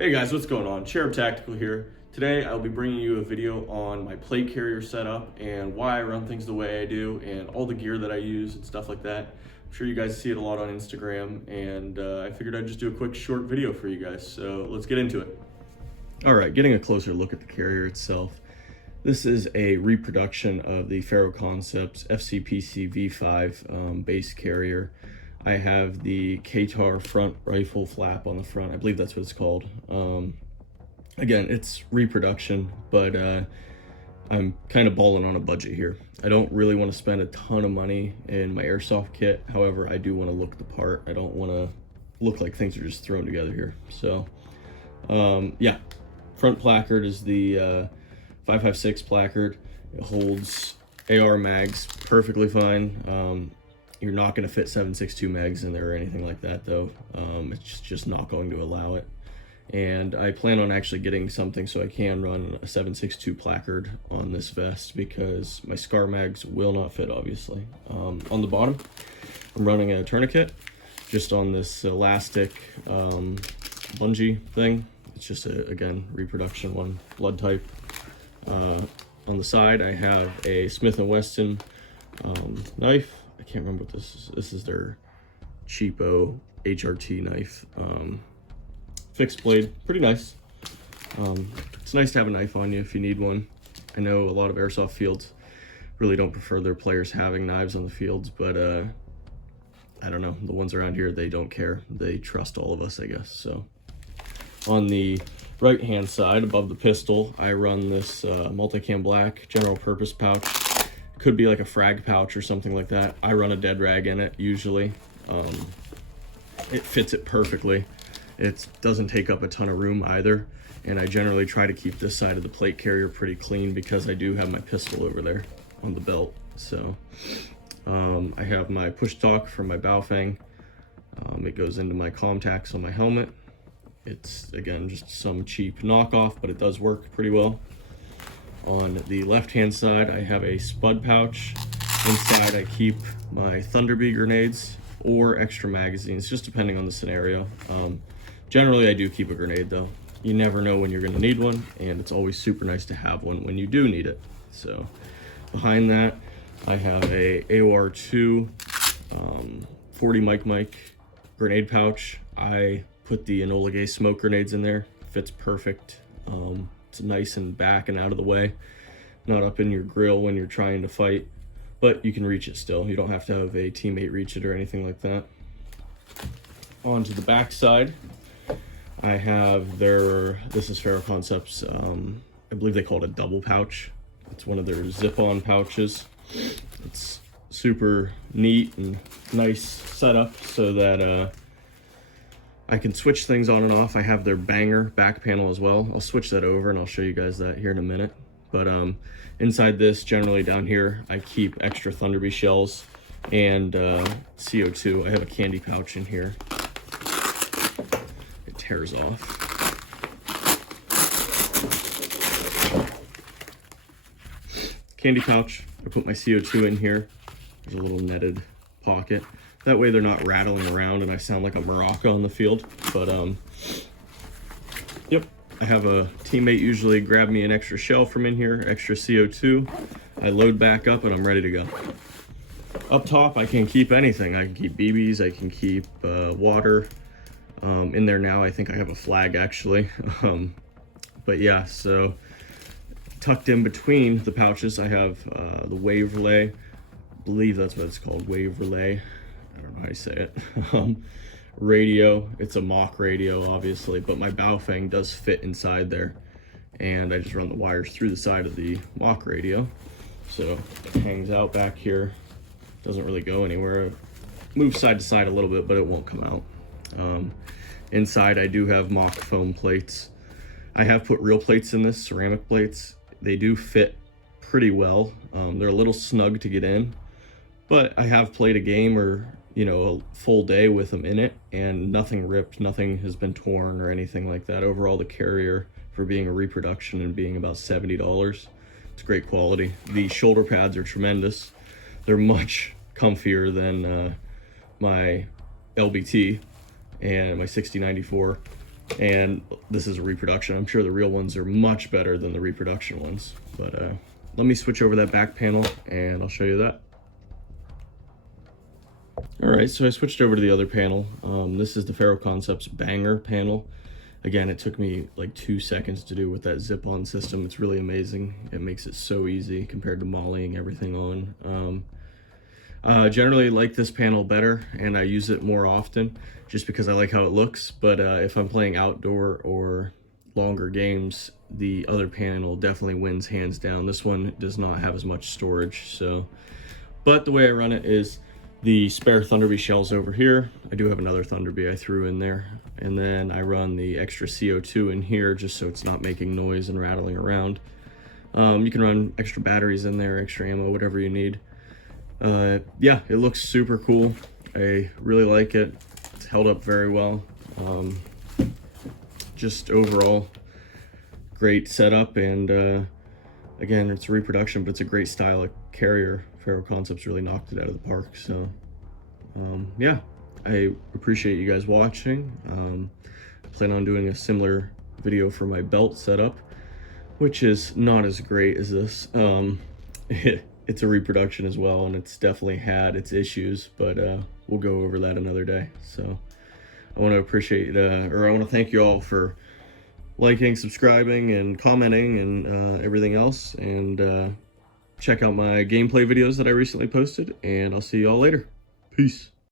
Hey guys, what's going on? Cherub Tactical here. Today I'll be bringing you a video on my plate carrier setup and why I run things the way I do and all the gear that I use and stuff like that. I'm sure you guys see it a lot on Instagram, and I figured I'd just do a quick short video for you guys. So let's get into it. All right, getting a closer look at the carrier itself. This is a reproduction of the Faro Concepts FCPC V5 base carrier. I have the KTAR front rifle flap on the front. I believe that's what it's called. Again, it's reproduction, but I'm kind of balling on a budget here. I don't really want to spend a ton of money in my Airsoft kit. However, I do want to look the part. I don't want to look like things are just thrown together here. So, yeah, front placard is the 5.56 placard. It holds AR mags perfectly fine. You're not going to fit 7.62 mags in there or anything like that, though. It's just not going to allow it. And I plan on actually getting something so I can run a 7.62 placard on this vest, because my SCAR mags will not fit, obviously. On the bottom, I'm running a tourniquet just on this elastic bungee thing. It's just again, reproduction one, blood type. On the side, I have a Smith & Wesson knife. I can't remember what this is. This is their cheapo HRT knife. Fixed blade, pretty nice. It's nice to have a knife on you if you need one. I know a lot of airsoft fields really don't prefer their players having knives on the fields, but I don't know. The ones around here, they don't care. They trust all of us, I guess. So on the right hand side, above the pistol, I run this Multicam black general purpose pouch. Could be like a frag pouch or something like that. I run a dead rag in it usually. It fits it perfectly. It doesn't take up a ton of room either. And I generally try to keep this side of the plate carrier pretty clean, because I do have my pistol over there on the belt. So I have my push stock from my Baofeng. It goes into my Comtax on my helmet. It's, again, just some cheap knockoff, but it does work pretty well. On the left-hand side, I have a spud pouch. Inside, I keep my Thunderbee grenades or extra magazines, just depending on the scenario. Generally, I do keep a grenade, though. You never know when you're going to need one, and it's always super nice to have one when you do need it. So, behind that, I have a AOR2 40 mic grenade pouch. I put the Enola Gay smoke grenades in there. Fits perfect. It's nice and back and out of the way, not up in your grill when you're trying to fight, but you can reach it still. You don't have to have a teammate reach it or anything like that. On to the back side, I have this is Faro Concepts, I believe they call it a double pouch. It's one of their zip-on pouches. It's super neat and nice setup so that I can switch things on and off. I have their banger back panel as well. I'll switch that over and I'll show you guys that here in a minute. But inside this, generally down here, I keep extra Thunderbee shells and CO2. I have a candy pouch in here. It tears off. Candy pouch, I put my CO2 in here. There's a little netted pocket. That way they're not rattling around and I sound like a maraca on the field. But yep, I have a teammate usually grab me an extra shell from in here, extra CO2. I load back up and I'm ready to go. Up top, I can keep anything. I can keep BBs, I can keep water. In there now, I think I have a flag actually. But yeah, so tucked in between the pouches, I have the wave relay. I believe that's what it's called, wave relay. I don't know how you say it. Radio, it's a mock radio obviously, but my Baofeng does fit inside there, and I just run the wires through the side of the mock radio, so it hangs out back here, doesn't really go anywhere. It moves side to side a little bit, but it won't come out. Inside I do have mock foam plates. I have put real plates in this, ceramic plates. They do fit pretty well. They're a little snug to get in, but I have played a game or a full day with them in it, and nothing ripped, nothing has been torn or anything like that. Overall, the carrier, for being a reproduction and being about $70, it's great quality. The shoulder pads are tremendous. They're much comfier than my LBT and my 6094. And this is a reproduction. I'm sure the real ones are much better than the reproduction ones, but let me switch over that back panel and I'll show you that. All right, so I switched over to the other panel. This is the Faro Concepts Banger panel. Again, it took me like 2 seconds to do with that zip-on system. It's really amazing. It makes it so easy compared to mollying everything on. Generally like this panel better, and I use it more often just because I like how it looks. But if I'm playing outdoor or longer games, the other panel definitely wins hands down. This one does not have as much storage. But the way I run it is the spare Thunderbee shells over here. I do have another Thunderbee I threw in there, and then I run the extra CO2 in here just so it's not making noise and rattling around. You can run extra batteries in there, extra ammo, whatever you need. Yeah, it looks super cool. I really like it. It's held up very well. Just overall great setup, and again, it's a reproduction, but it's a great style of carrier. Faro Concepts really knocked it out of the park. So yeah, I appreciate you guys watching. I plan on doing a similar video for my belt setup, which is not as great as this. It's a reproduction as well, and it's definitely had its issues, but we'll go over that another day. So I want to thank you all for liking, subscribing, and commenting, and everything else. And check out my gameplay videos that I recently posted, and I'll see you all later. Peace.